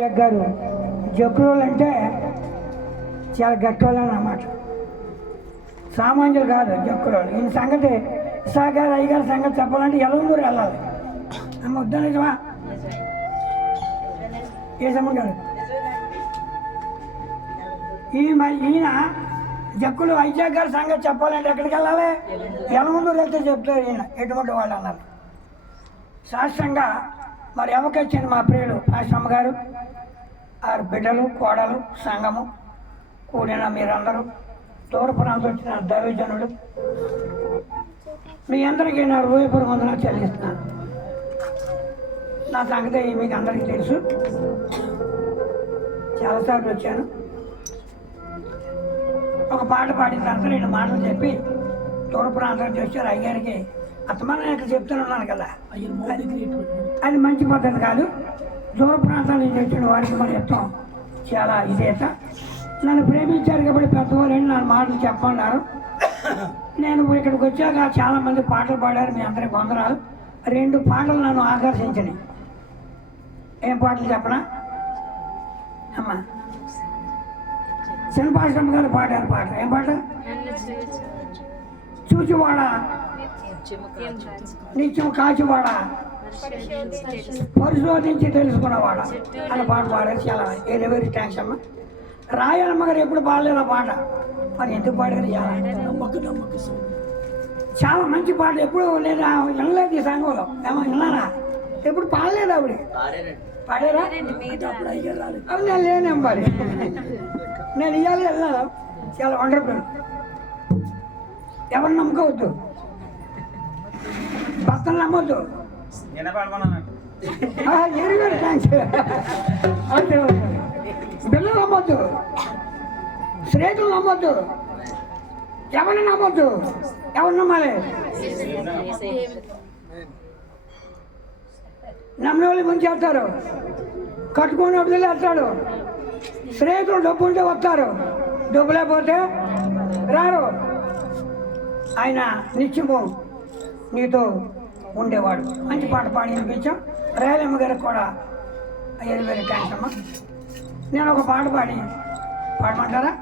జగ్గారు జగ్గురోళ్ళు అంటే చాలా గట్టోళ్ళు అన్నమాట. సామాన్యులు కాదు జగ్గురోళ్ళు. ఈయన సంగతి ఇసాగారు అయ్యగారి సంగతి చెప్పాలంటే ఎలవూరు వెళ్ళాలి. అమ్మ వద్దా నిజమా? ఏసమ్మంటారు ఈయన జక్కులు వైజాగ్ గారి సంగతి చెప్పాలంటే ఎక్కడికి వెళ్ళాలి? ఎలమందూరు వెళ్తే చెప్తారు ఈయన ఎటువంటి వాళ్ళు అన్నారు. శాస్త్రంగా మరి ఎవరికొచ్చింది మా ప్రియులు ఆశ్రమ గారు, ఆరు బిడ్డలు, కోడలు, సంఘము కూడిన మీరందరూ దూర ప్రాంతం వచ్చిన దైవజనుడు, మీ అందరికీ నా హృదయపూర్వక వందనాలు చెల్లిస్తున్నాను. నా సంగతి మీకు అందరికీ తెలుసు, చాలాసార్లు వచ్చాను. ఒక పాట పాడిన తర్వాత 2 మాటలు చెప్పి దూర ప్రాంతం వచ్చారు అయ్యారికి అత్తమాన నేను ఇక్కడ చెప్తున్నాను కదా, అది మంచి పద్ధతి కాదు. దూర ప్రాంతాల నుంచి వచ్చిన వారికి మనం చెప్తాం చాలా ఇదేత. నన్ను ప్రేమించారు కాబట్టి పెద్దవాళ్ళు నా మాటలు చెప్పన్నారు. నేను ఇక్కడికి వచ్చాక చాలామంది పాటలు పాడారు, మీ అందరికి వందనాలు. 2 పాటలు నన్ను ఆకర్షించినాయి. ఏం పాటలు చెప్పనా అమ్మా? శిల్పాశ్రమ గారు పాడారు పాట. ఏం పాట? చూచివాడ నిత్యం కాచివాడ పరిశోధించి తెలుసుకున్నవాడ అని పాట పాడారు. చాలా వెరీ థ్యాంక్స్ అమ్మ. రాయలమ్మ గారు ఎప్పుడు పాడలేదు ఆ పాట, మరి ఎందుకు పాడారు? చాలా మంచి పాట. ఎప్పుడు లేదా వినలేదు ఈ సంఘంలో, ఏమో విన్నారా? ఎప్పుడు పాడలేదు ఆవిడ. పాడారా? అవి నేను లేనేం మరి, నేను ఇవ్వాలి వెళ్ళాను. చాలా వండర్ఫుల్. ఎవరిని నమ్మకవద్దు, భక్తులు నమ్మొద్దు. Very thanks. బిల్లు నమ్మొద్దు, స్నేహితులు నమ్మొద్దు, ఎవరిని నమ్మొద్దు. ఎవరు నమ్మాలి? నమ్మిన వాళ్ళు ముంచేస్తారు, కట్టుకుని వదిలేస్తాడు. స్నేహితులు డబ్బు ఉంటే వస్తారు, డబ్బు లేకపోతే రారు. ఆయన నిత్యము నీతో ఉండేవాడు. మంచి పాట పాడి వినిపించాం. రాయలమ్మ గారికి కూడా వెరీ థ్యాంక్స్ అమ్మ. నేను ఒక పాట పాడమంటారా?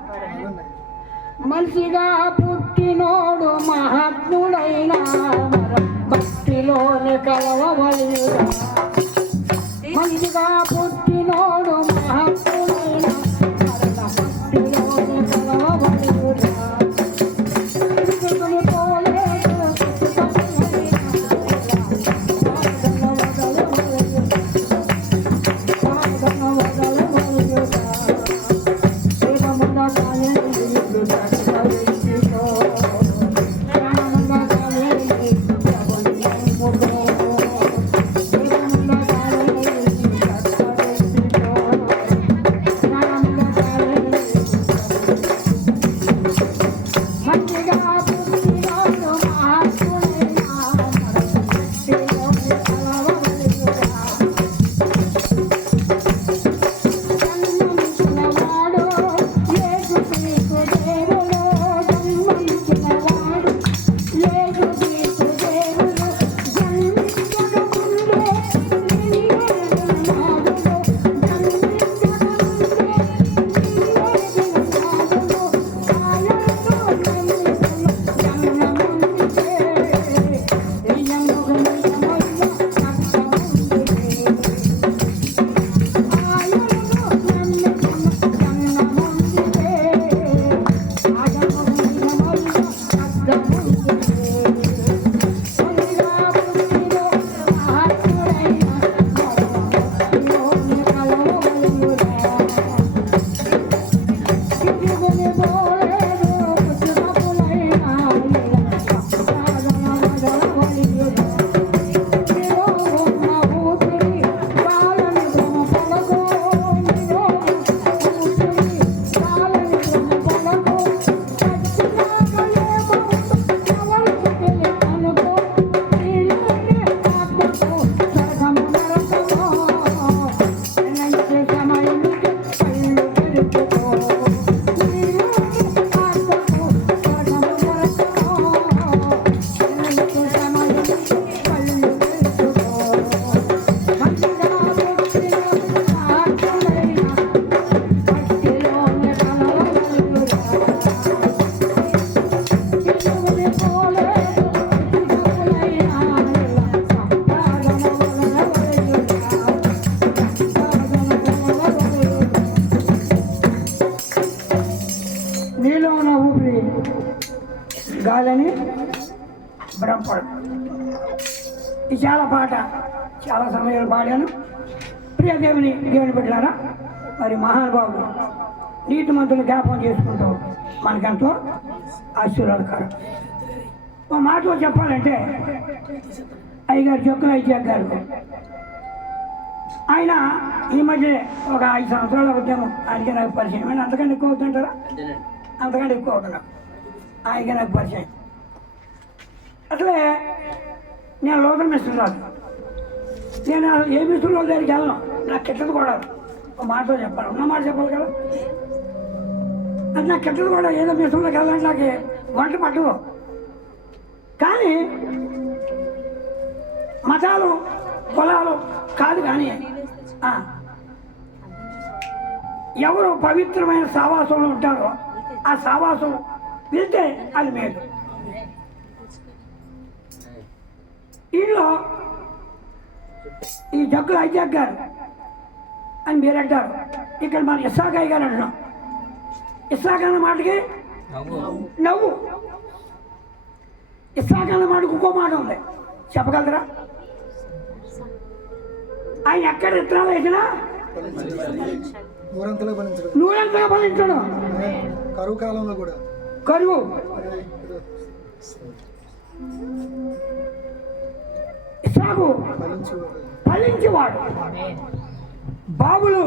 మనిషిగా పుట్టినోడు మహాత్ముడైన భక్తిలోని కలవవలిరా. మనిషిగా పుట్టినోడు మహాత్ముడైన భక్తిలోని కలవవలిరా. చేయాలని భ్రమపడు. ఈ చాలా పాట చాలా సమయాలు పాడాను. ప్రియ దేవుని బిడ్డలారా, మరి మహానుభావుడు నీతిమంతులు జ్ఞాపకం చేసుకుంటూ మనకెంతో ఆశీర్వాదకరం. ఒక మాటలో చెప్పాలంటే అయ్యగారు జొక్కల ఐజాక్ గారు ఆయన ఈ మధ్య ఒక 5 సంవత్సరాల ఉద్యమం ఆయనకి నాకు పరిచయం. ఆయన అంతకంటే ఎక్కువ అవుతుంటారా? అంతకంటే ఎక్కువ అవుతున్నా. ఆయనకి నాకు పరిచయం. అసలే నేను లోకల్ మిస్టర్ రాదు. నేను ఏ మిస్టర్ వాళ్ళ దగ్గరికి వెళ్ళను. నాకు కిట్టదు కూడా. ఒక మాటలో చెప్పాలి, ఉన్న మాట చెప్పాలి కదా. అది నాకు కిట్టదు కూడా. ఏదో మిస్టర్లోకి వెళ్ళాలంటే నాకు వంట పట్టవు. కానీ మతాలు కులాలు కాదు, కానీ ఎవరు పవిత్రమైన సావాసంలో ఉంటారో ఆ సావాసం వెళ్తే అది మేలు. వీళ్ళు ఈ జగ్గుల ఐజాక్ గారు అని మీరు అంటారు, ఇక్కడ మన ఇస్సాకాయ్ గారు అంటున్నాం. ఇస్సాక్ అన్న మాటకి నవ్వు. ఇస్సాక్ అన్న మాటకు ఇంకో మాట ఉంది, చెప్పగలరా? ఆయన ఎక్కడ విత్తనాలు వేసినా నూరంతగా ఫలించడం. కరువు కాలంలో కూడా కరువు ఇస్సాకు ఫలించేవాడు. బావులు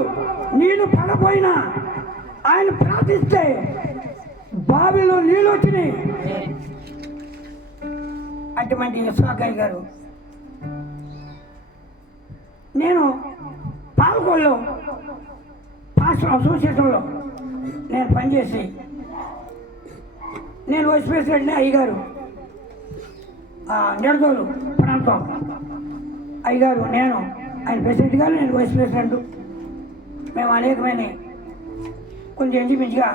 నీళ్లు పడపోయినా ఆయన ప్రార్థిస్తే బావిలో నీళ్ళు వచ్చినాయి. అటువంటి ఇస్సాకాయ్ గారు నేను పాలకొల్లో పాస్టర్ అసోసియేషన్లో నేను పనిచేసి నేను వైస్ ప్రెసిడెంట్ని. అయ్యగారు నిడదోలు ప్రాంతం అయ్యగారు, నేను ఆయన ప్రెసిడెంట్ గారు, నేను వైస్ ప్రెసిడెంట్. మేము అనేకమైన కొంచెం ఇంచుమించుగా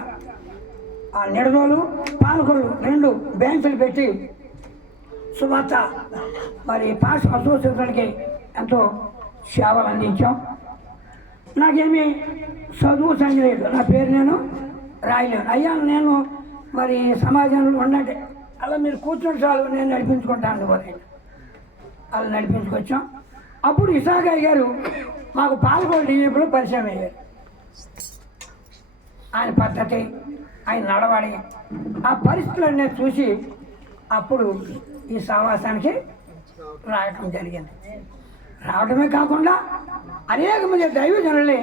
నిడదోలు పాలకొల్లు 2 బ్యాంకులు పెట్టి సువార్త మరి పాస్టర్ అసోసియేషన్కి ఎంతో సేవలు అందించాం. నాకేమీ చదువు సంగతి లేదు, నా పేరు నేను రాయలేను. అయ్యా నేను మరి సమాజంలో ఉండండి, అలా మీరు కూర్చొని చాలు, నేను నడిపించుకుంటాను వారు. అలా నడిపించుకొచ్చాం. అప్పుడు ఇస్సాకాయ్ గారు మాకు పాలకొల్లు డివిలో పరిచయం అయ్యారు. ఆయన పద్ధతి, ఆయన నడవడి, ఆ పరిస్థితులన్నీ చూసి అప్పుడు ఈ సహవాసానికి రావటం జరిగింది. రావడమే కాకుండా అనేక మంది దైవజనుల్ని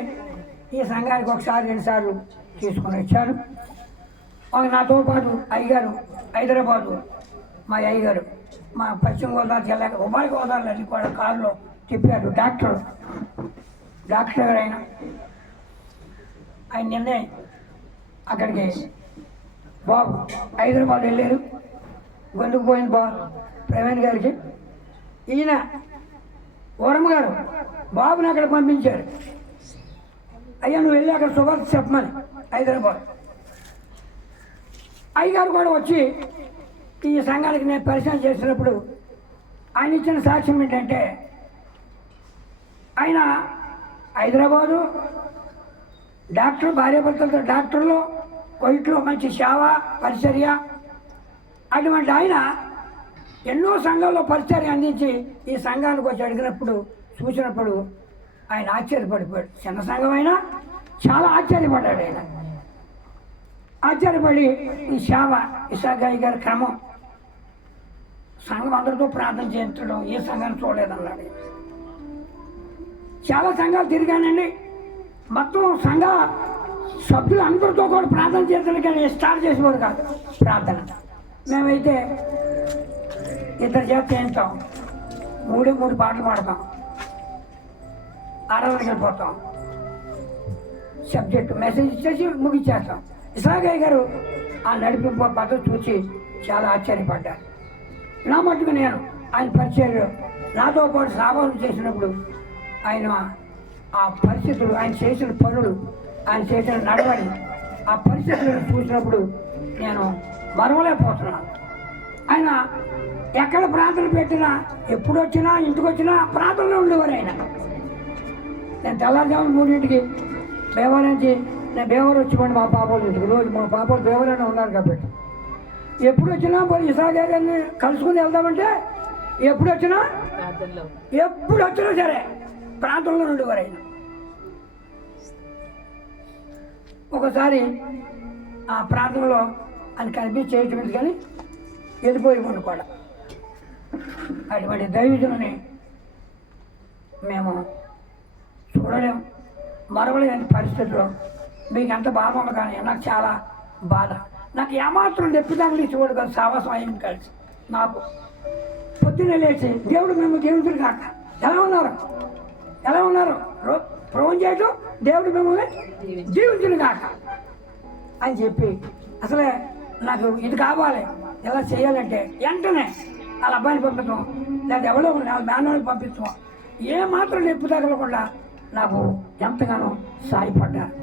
ఈ సంఘానికి 1-2 సార్లు తీసుకొని వచ్చారు. నాతో పాటు అయ్యగారు హైదరాబాదు, మా అయ్యగారు మా పశ్చిమ గోదావరి జిల్లా ఉభయ గోదావరి కూడా కారులో తిప్పారు. డాక్టర్ గారు ఆయన నిన్నే అక్కడికి బాబు హైదరాబాద్ వెళ్ళారు. గొంతుకు పోయింది ప్రవీణ్ గారికి. ఈయన వరమ గారు బాబుని అక్కడ పంపించారు. అయ్యా నువ్వు వెళ్ళి అక్కడ శుభార్త చెప్పమని హైదరాబాద్. అయ్యగారు కూడా వచ్చి ఈ సంఘానికి నేను పరిచయం చేసినప్పుడు ఆయన ఇచ్చిన సాక్ష్యం ఏంటంటే, ఆయన హైదరాబాదు డాక్టర్, భార్యాభర్తలతో డాక్టర్లు, కోయిట్లో మంచి సేవ పరిచర్య, అటువంటి ఆయన ఎన్నో సంఘాల్లో పరిచర్య అందించి ఈ సంఘానికి వచ్చి అడిగినప్పుడు చూసినప్పుడు ఆయన ఆశ్చర్యపడిపోయాడు. చిన్న సంఘం అయినా చాలా ఆశ్చర్యపడ్డాడు. ఆయన ఆశ్చర్యపడి ఈ సేవ ఇస్సాకాయ్ గారి క్రమం, సంఘం అందరితో ప్రార్థన చేయించడం ఏ సంఘాన్ని చూడలేదన్నాడు. చాలా సంఘాలు తిరిగానండి. మొత్తం సంఘ సభ్యులు అందరితో కూడా ప్రార్థన చేయించడానికి కానీ స్టార్ట్ చేసేవాడు కాదు ప్రార్థన. మేమైతే 2 చేత చేయించాం, 3 పాటలు పాడతాం, ఆరాధనకి వెళ్ళిపోతాం, సబ్జెక్టు మెసేజ్ ఇచ్చేసి ముగిచ్చేస్తాం. ఇస్సాకాయ్ గారు ఆ నడిపింపు పద్ధతి చూసి చాలా ఆశ్చర్యపడ్డారు. నా మట్టుకు నేను ఆయన పరిచయం నాతో పాటు సావాసం చేసినప్పుడు ఆయన ఆ పరిస్థితులు, ఆయన చేసిన పనులు, ఆయన చేసిన నడవడి, ఆ పరిస్థితులను చూసినప్పుడు నేను మరవలేకపోతున్నాను. ఆయన ఎక్కడ ప్రార్థన పెట్టినా, ఎప్పుడు వచ్చినా, ఇంటికి వచ్చినా ప్రార్థనలో ఉండేవారు. ఆయన నేను తెల్లారుజామున 3ంటికి దేవాలయం నేను బేవరు వచ్చిపోండి మా పాపలు ఇంటికి. రోజు మా పాపలు దేవాలయంలో ఉన్నారు కాబట్టి ఎప్పుడు వచ్చినా పోయి ఇసాగా గారిని కలుసుకుని వెళ్దామంటే ఎప్పుడు వచ్చినా సరే ప్రాంతంలో ఉండేవారు ఆయన. ఒకసారి ఆ ప్రాంతంలో ఆయన కనిపించేటువంటి కానీ వెళ్ళిపోయి ఉండి కూడా అటువంటి దైవజనుని మేము చూడలేము, మరవలేని పరిస్థితుల్లో మీకు ఎంత బాధ ఉండదు. కానీ నాకు చాలా బాధ. నాకు ఏమాత్రం నెప్పుదాన్ని చూడదు కదా, సావాసం అయింది కలిసి నాకు పొద్దున్నే లేచి దేవుడు మేము జీవించుడు కాక ఎలా ఉన్నారు ప్రోవం చేయటం దేవుడు మిమ్మల్ని జీవించుడు కాక అని చెప్పి అసలే నాకు ఇది కావాలి, ఎలా చేయాలంటే వెంటనే వాళ్ళ అబ్బాయిని పంపించడం లేదా ఎవరో వాళ్ళ మేనవాళ్ళని పంపించడం ఏమాత్రం నొప్పి తగలకుండా నాకు ఎంతగానో సాయపడ్డారు.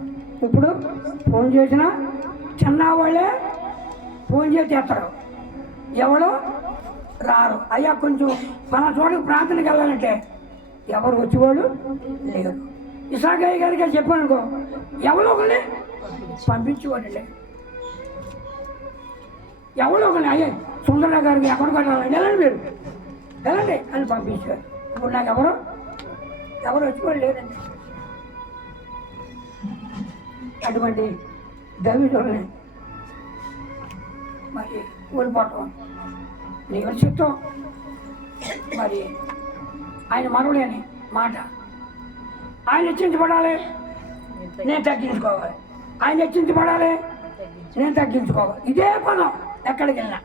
ఇప్పుడు ఫోన్ చేసినా చిన్నవాళ్ళే ఫోన్ చేసి చేస్తారు, ఎవరో రారు. అయ్యా కొంచెం మన చోటకి ప్రాంతానికి వెళ్ళాలంటే ఎవరు వచ్చేవాళ్ళు లేరు. ఇసాగయ్య గారికి చెప్పాను అనుకో, ఎవరో ఒకరిని పంపించేవాళ్ళే. ఎవరో ఒకరిని అయ్యే సుందరరావు గారికి ఎక్కడ కట్టాలండి, వెళ్ళండి మీరు వెళ్ళండి అని పంపించారు. ఇప్పుడు నాకు ఎవరు వచ్చేవాళ్ళు లేదండి. అటువంటి దైవజనుల్ని మరి ఓడిపోవటం నీకు చిత్తం. మరి ఆయన మనవులేని మాట, ఆయన హెచ్చించబడాలి, నేను తగ్గించుకోవాలి, ఆయన హెచ్చించబడాలి, నేను తగ్గించుకోవాలి. ఇదే పదం ఎక్కడికి వెళ్ళినా.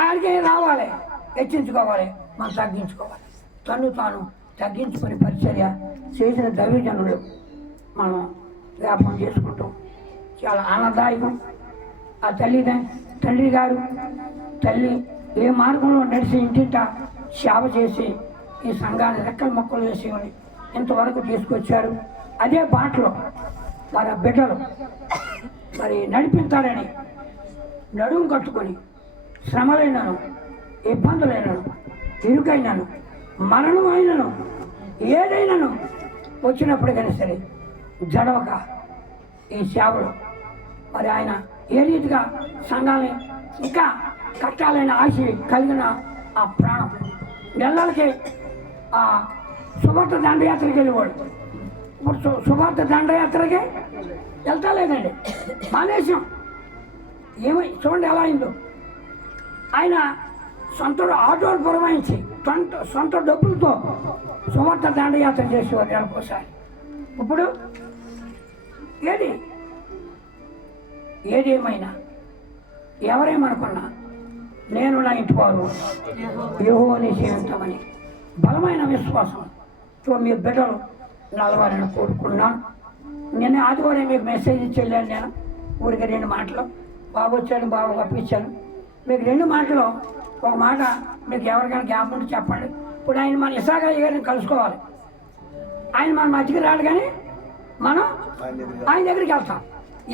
ఆయనకి రావాలి, హెచ్చించుకోవాలి, మనం తగ్గించుకోవాలి. తాను తగ్గించుకుని పరిచర్య చేసిన దైవజనులు మనం వ్యాపారం చేసుకుంటాం. చాలా ఆనందదాయకం. ఆ తండ్రి గారు తల్లి ఏ మార్గంలో నడిచి ఇంటింట సేవ చేసి ఈ సంఘాన్ని రెక్కల మొక్కలు వేసేవని ఇంతవరకు తీసుకొచ్చారు. అదే బాటలో మరి బిడ్డలు మరి నడిపిస్తారని నడుము కట్టుకొని శ్రమలైనను, ఇబ్బందులైనను, ఇరుకైనను, మరణం అయినను, ఏదైనాను వచ్చినప్పటికైనా సరే జడవక ఈ సేవలు మరి ఆయన ఏ రీతిగా సంఘాన్ని ఇంకా కట్టాలనే ఆశ కలిగిన ఆ ప్రాణం నెలలకి ఆ సువార్త దండయాత్రకి వెళ్ళేవాడు. ఇప్పుడు సువార్త దండయాత్రకి వెళ్తా లేదండి, మానేశం. చూడండి ఎలా అయిందో. ఆయన సొంత ఆటోలు పురమాయించి సొంత డబ్బులతో సువార్త దండయాత్ర చేసేవారు నెలకోసారి. ఇప్పుడు ఏదేమైనా ఎవరేమనుకున్నా నేను నా ఇంటి వారు యెహోవాని సేవించమని బలమైన విశ్వాసంతో మీ బిడ్డలు నలవాలని కోరుకున్నాను. నిన్న ఆదివారం మీకు మెసేజ్ ఇచ్చి వెళ్ళాను. నేను ఊరికి 2 మాటలు, బాబు వచ్చాడు, బాబు పంపించాను. మీకు 2 మాటలు, ఒక మాట మీకు ఎవరికైనా జ్ఞాపకం ఉంటే చెప్పండి. ఇప్పుడు ఆయన మన ఇసాగయ్య గారిని కలుసుకోవాలి. ఆయన మన మధ్యకి రాడు, కానీ మనం ఆయన దగ్గరికి వెళ్తాం.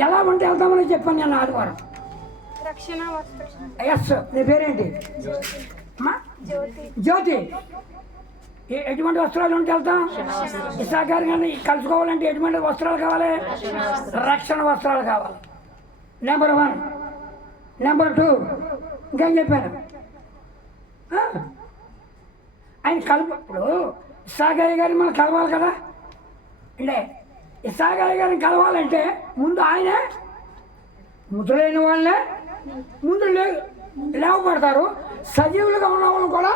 ఎలా ఉంటే వెళ్తామని చెప్పాను నేను ఆదివారం. ఎస్, నీ పేరేంటి? జ్యోతి. ఎటువంటి వస్త్రాలు ఉంటే వెళ్తాం? ఇసాక్ గారు కానీ కలుసుకోవాలంటే ఎటువంటి వస్త్రాలు కావాలి? రక్షణ వస్త్రాలు కావాలి. నెంబర్ 1. నెంబర్ 2 ఇంకేం చెప్పాను? ఆయన ఇప్పుడు ఇసాగయ్య గారిని మనం కలవాలి కదా. అంటే ఇసాగయ్య గారిని కలవాలంటే ముందు ఆయనే ముద్దులైన వాళ్ళే ముందు లేవపడతారు. సజీవులుగా ఉన్న వాళ్ళు కూడా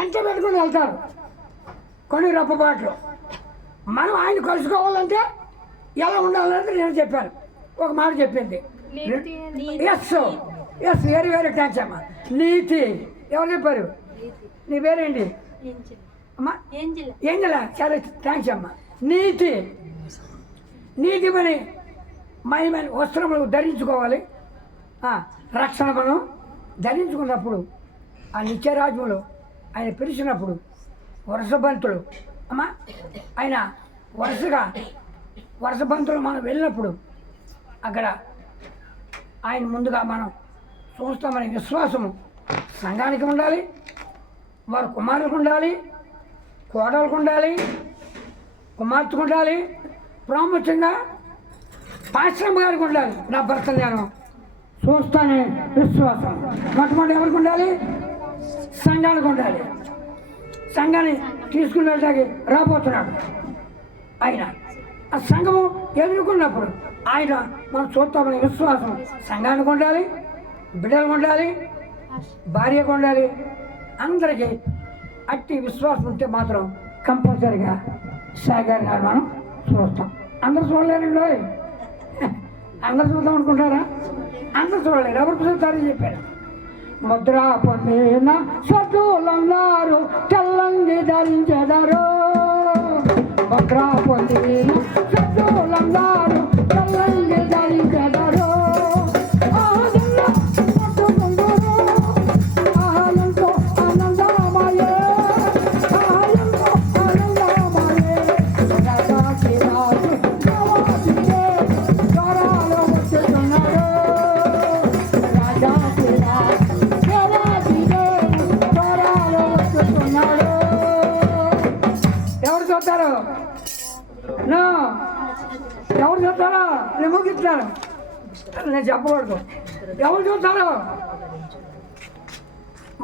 ఎంట పెట్టుకుని వెళ్తారు కొన్ని రప్పబాట్లు. మనం ఆయన కలుసుకోవాలంటే ఎలా ఉండాలంటే నేను చెప్పాను, ఒక మాట చెప్పింది. ఎస్ వెరీ థ్యాంక్స్ అమ్మా. నీతి ఎవరు చెప్పారు? నీ పేరేంటి అమ్మా? ఏంజలా. చాలా థ్యాంక్స్ అమ్మా. నీతి పని మహిమైన వస్త్రములు ధరించుకోవాలి. రక్షణ మనం ధరించుకున్నప్పుడు ఆ నిత్యరాజ్యంలో ఆయన పిలిచినప్పుడు వరుసబంతులు అమ్మా, ఆయన వరుసబంతులు మనం వెళ్ళినప్పుడు అక్కడ ఆయన ముందుగా మనం చూస్తామనే విశ్వాసము సంఘానికి ఉండాలి, వారి కుమారులకు ఉండాలి, కోడలకు ఉండాలి, కుమార్తెకు ఉండాలి, ప్రాముఖ్యంగా పాశ్రమ గారికి ఉండాలి. నా భర్త నేను చూస్తానే విశ్వాసం. మొట్టమొదటి ఎవరికి ఉండాలి? సంఘానికి ఉండాలి. సంఘాన్ని తీసుకుని వెళ్ళడానికి రాబోతున్నాడు ఆయన. ఆ సంఘము ఎదుర్కొన్నప్పుడు ఆయన మనం చూస్తామనే విశ్వాసం సంఘానికి ఉండాలి, బిడ్డలకు ఉండాలి, భార్యకు ఉండాలి, అందరికీ. అట్టి విశ్వాసం ఉంటే మాత్రం కంపల్సరిగా సాగర్ గారు మనం చూస్తాం. అందరూ చూడలేరండి. అందరూ చూద్దాం అనుకుంటారా? అందరూ చూడలేరు. ఎవరు చూస్తారని చెప్పారు. ముద్ర పొందిన సతులందరూ తెల్లంగి ధరించెదరు. ముద్ర పొందిన సతులందరూ తెల్లంగి ధరించెదరు. ఎవరు చూస్తారో నేను ముగిస్తాను. నేను చెప్పకూడదు. ఎవరు చూస్తారో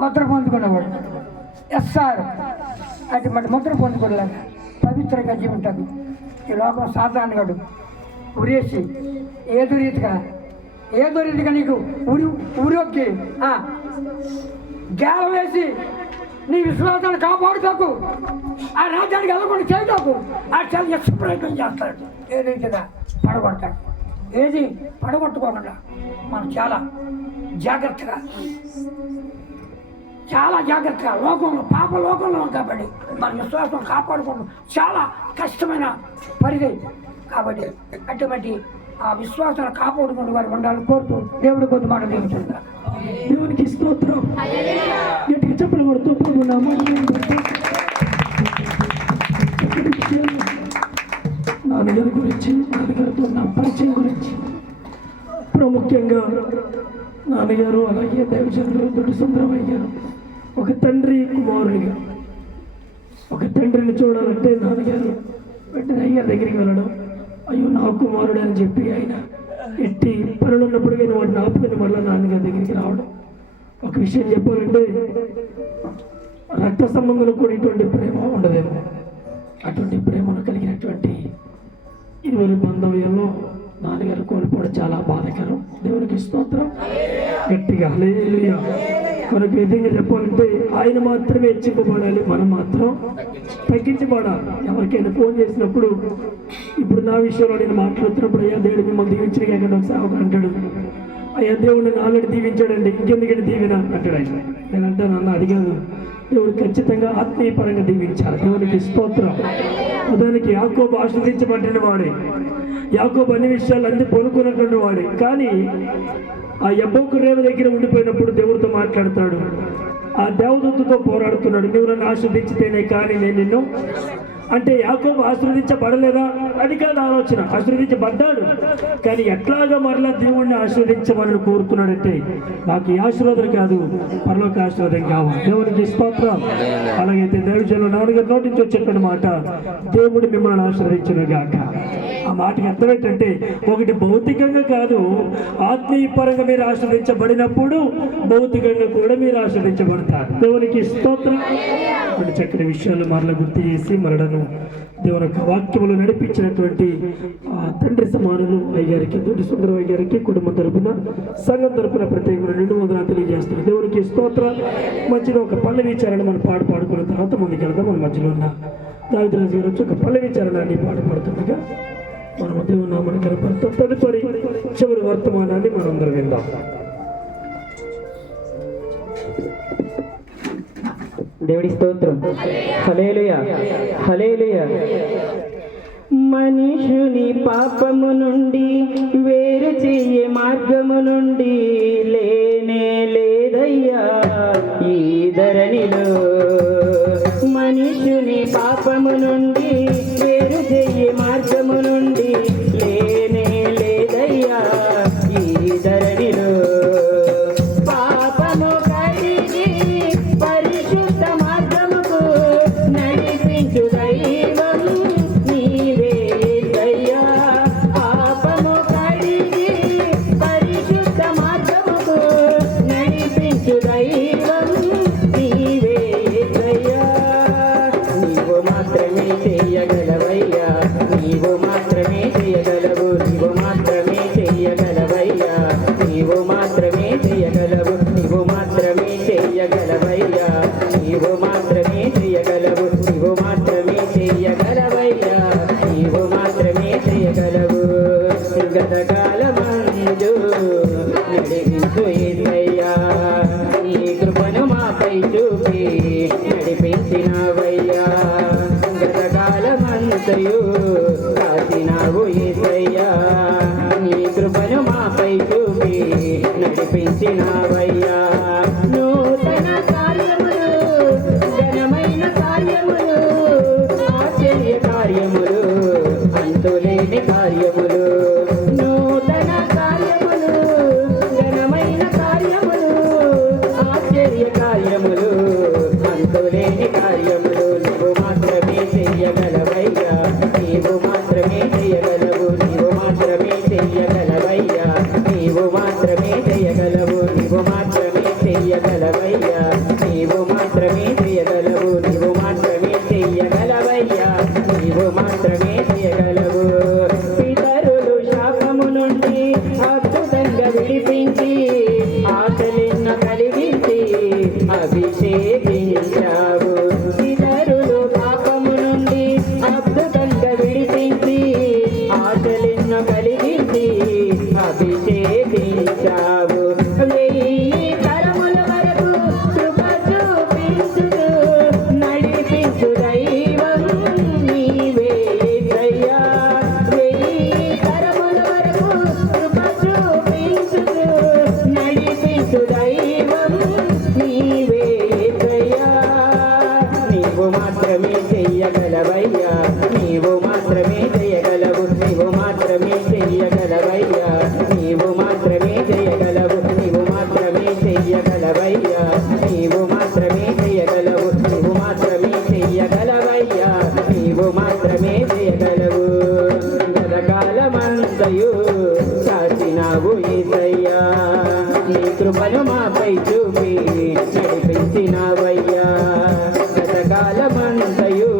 ముద్ర పొందుకునేవాడు. ఎస్ఆర్ అది మరి ముద్ర పొందుకోలేక పవిత్రంగా జీవింటాడు. ఈ లోకం సాధారణగాడు ఉరేసి ఏదో రీతిగా నీకు ఊరొక్కి గేలం వేసి నీ విశ్వాసాన్ని కాపాడుతాకు, ఆ రాజ్యానికి వెళ్ళకుండా చేయటాకు ఆ చాలా ఎక్కువ ప్రయత్నం చేస్తాడు. ఏ రీతిగా పడగొడతాడు. ఏది పడగొట్టుకోకుండా మనం చాలా జాగ్రత్తగా పాప లోకంలో కాబట్టి మన విశ్వాసం కాపాడుకోవడం చాలా కష్టమైన పరిధి. కాబట్టి అటువంటి ఆ విశ్వాసాన్ని కాపాడుకునే వారు ఉండాలని కోరుతూ దేవుడి కొద్ది మాట దీవించుగా. దేవునికి స్తోత్రం. గట్టిగా చెప్పలు కొడుతూ నాన్నగారి గురించి, నాన్నగారితో నా పరిచయం గురించి, ప్రాముఖ్యంగా నాన్నగారు అలాగే దైవచంద్రులు దొడ్డి సుందరమయ్య గారు ఒక తండ్రి కుమారుడిగా, ఒక తండ్రిని చూడాలంటే నాన్నగారు వెంటనే అయ్యారి దగ్గరికి వెళ్ళడం, అయ్యో నా కుమారుడు అని చెప్పి ఆయన ఎట్టి పనులు ఉన్నప్పుడు కానీ వాటిని ఆపుకుని మళ్ళీ నాన్నగారి దగ్గరికి రావడం. ఒక విషయం చెప్పాలంటే రక్త సంబంధంలో కూడా ఇటువంటి ప్రేమ ఉండదేమో. అటువంటి ప్రేమను కలిగినటువంటి ఇరువురి బంధవ్యంలో నాన్నగారు కోల్పోవడం చాలా బాధాకరం. దేవునికి స్తోత్రం. గట్టిగా హల్లెలూయా. మనకు విధంగా చెప్పాలంటే ఆయన మాత్రమే హెచ్చింపబడాలి, మనం మాత్రం తగ్గించబడాలి. ఎవరికైనా ఫోన్ చేసినప్పుడు, ఇప్పుడు నా విషయంలో నేను మాట్లాడుతున్నప్పుడు, అయ్యా దేవుడు మిమ్మల్ని దీవించడానికి ఎక్కడ ఒక సేవకుడు అంటాడు, అయ్యా దేవుడు నేను ఆల్రెడీ దీవించాడండి, ఇంకెందుకంటే దీవిన అంటాడు ఆయన. నేను అంటాను, అన్న అది కాదు, దేవుడు ఖచ్చితంగా ఆత్మీయపరంగా దీవించాలి. దేవునికి స్తోత్రం. దానికి యాకోబు ఆశ్రదించబడిన వాడే, యాకోబు అన్ని విషయాలు అన్ని పొనుకున్నటువంటి వాడే. కానీ ఆ యబ్బోకు రేవ దగ్గర ఉండిపోయినప్పుడు దేవుడితో మాట్లాడతాడు, ఆ దేవదూతతో పోరాడుతున్నాడు, నువ్వు నన్ను ఆశ్రదించితేనే కానీ నేను నిన్ను అంటే యాకోబు ఆశీర్వదించబడలేదా? అది కాదు ఆలోచన. ఆశీర్వదించబడ్డాడు, కానీ ఎట్లాగా మరలా దేవుణ్ణి ఆశీర్వదించమని కోరుతున్నాడంటే, నాకు ఈ ఆశీర్వాదం కాదు, పరలోక ఆశీర్వాదం కావాలి. దేవునికి స్తోత్రం. అలాగైతే దైవజనులు నాన్నగారు నోటి నుంచి వచ్చేటువంటి మాట, దేవుడు మిమ్మల్ని ఆశీర్వదించును గాక. ఆ మాటకి అర్థం ఏంటంటే, ఒకటి భౌతికంగా కాదు, ఆత్మీయ పరంగా మీరు ఆశీర్వదించబడినప్పుడు భౌతికంగా కూడా మీరు ఆశీర్వదించబడతారు. దేవునికి స్తోత్రం. కొన్ని చక్కని విషయాలు మరలా గుర్తు చేసి మరలను దేవుని యొక్క వాక్యములు నడిపించినటువంటి తండ్రి సమానులు అయ్యారికి, దొడ్డి సుందరం అయ్యారికి కుటుంబం తరపున, సంఘం తరపున ప్రత్యేకంగా 200 తెలియజేస్తారు. దేవునికి స్తోత్రం. మంచిగా ఒక పల్లవి విచారణ మనం పాడుకున్న తర్వాత ముందుకు వెళ్దాం. మన మధ్యలో ఉన్న దావిదరాజు గారు వచ్చి ఒక పల్లవి విచారణాన్ని పాడుతుండగా మనం దేవుని నామమున కనపడతాం. తదుపరి చివరి వర్తమానాన్ని మనం అందరం విందాం. దేవుడి స్తోత్రం. హల్లెలూయా, హల్లెలూయా. మనుషుని పాపము నుండి వేరు చేయే మార్గము నుండి లేనే లేదయ్యా ఈ ధరణిలో. మనుషుని పాపము నుండి వేరు చేయే మార్గము నుండి లేనే లేదయ్యా ఈ ధరణిలో. పాపము కడిగి పరిశుద్ధ మార్గముకు నడిపించు దైవం నీవే యేసయ్యా. పాపము కడిగి పరిశుద్ధ మార్గముకు మాత్రమే చేయగలవు నీవు మాత్రమే చేయగలవయ్యా నీవు మాత్రమే చేయగలవు నీవు మాత్రమే చేయగలవయ్యా నీవు మాత్రమే చేయగలవు నీవు మాత్రమే చేయగలవయ్యా నీవు మాత్రమే చేయగలవు గతకాలమందు నడిపించు యేసయ్యా నీ కృపను మాపై చూపి నడిపించినవయ్యా గతకాలమంతయు కాచినావు యేసయ్యా నీ కృపను మాపై చూపి నడిపించినవయ్యా నూతన కార్యములు ఘనమైన కార్యములు ఆశ్చర్య కార్యములు అంతులేని కార్యములు నూతన కార్యములు ఘనమైన కార్యములు ఆశ్చర్య కార్యములు అంతులేని కార్యములు నీవు మాత్రమే చెయ్యగలవయ్యా నీవు మాత్రమే చెయ్యగలవు నీవు మాత్రమే చెయ్యగలవయ్యా నీవు మాత్రమే చెయ్యగలవు నీవు మాత్రమే చెయ్యగలవయ్యా నీవు మాత్రమే చెయ్యగలవు నీవు మాత్రమే చెయ్యగలవయ్యా నీవు మాత్రమే చెయ్యగలవు పితరులు శాపము నుండి అద్భుతంగా విడిపించి ఆశలెన్న కలిగించి అభిషేకించావు పితరులు పాపము నుండి అద్భుతంగా విడిపించి ఆశలెన్న కలిగించి అభిషేకించావు వెయ్యి తరముల వరకు కృప చూపించుతూ నడిపించు దైవం నీవే యేసయ్యా వెయ్యి తరముల వరకు కృప చూపించుతూ నడిపించు దైవం నీవే యేసయ్యా నీవు మాత్రమే చెయ్యగలవయ్యా నీవు మాత్రమే చేయగలవు నీవు మాత్రమే చెయ్యగలవయ్యా నీవు మాత్రమే చేయగలవు నీవు మాత్రమే చెయ్యగలవయ్యా నీవు మాత్రమే చేయగలవు నీవు మాత్రమే చెయ్యగలవయ్యా నీవు మాత్రమే చేయగలవు గతకాలమంతయు కాచినావు యేసయ్యా నీ కృపను మాపై చూపి నడిపించినావయ్యా గతకాలమంతయు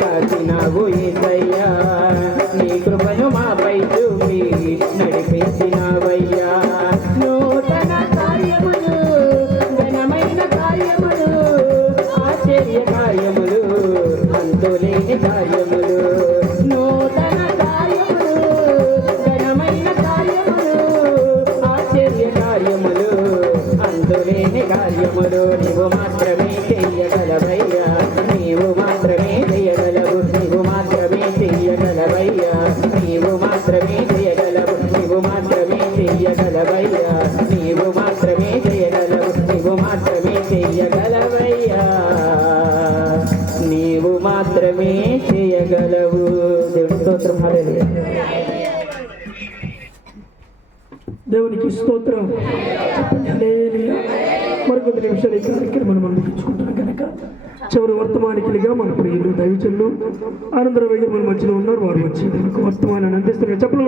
కాచినావు యేసయ్యా నీ కృపను మాపై చూపి నడిపించినావయ్యా నూతన కార్యములు ఘనమైన కార్యములు ఆశ్చర్య కార్యములు అంతులేని కార్యములు నూతన కార్యములు ఘనమైన కార్యములు ఆశ్చర్య కార్యములు అంతులేని కార్యములు నీవు మాత్రమే చెయ్యగలవయ్యా నీవు మాత్రమే చెయ్యగలవు నీవు మాత్రమే చెయ్యగలవయ్యా నీవు మాత్రమే చెయ్యగలవు నీవు మాత్రమే చెయ్యగలవయ్యా నీవు మాత్రమే చెయ్యగలవు నీవు మాత్రమే చెయ్యగలవయ్యా నీవు మాత్రమే చేయగలవు దేవుని స్తోత్రం హల్లెలూయా దేవునికి స్తోత్రం హల్లెలూయా. మరికొద్ది నిమిషాలు ఈ కార్యక్రమాన్ని మనం ముగించుకుంటున్నాం కనుక చివరి వర్తమానికిగా మన ప్రియులు దైవజనులు ఆనందరావు గారు మన మధ్యలో ఉన్నారు వారు వచ్చి వర్తమానాన్ని అందిస్తున్నారు చెప్పలు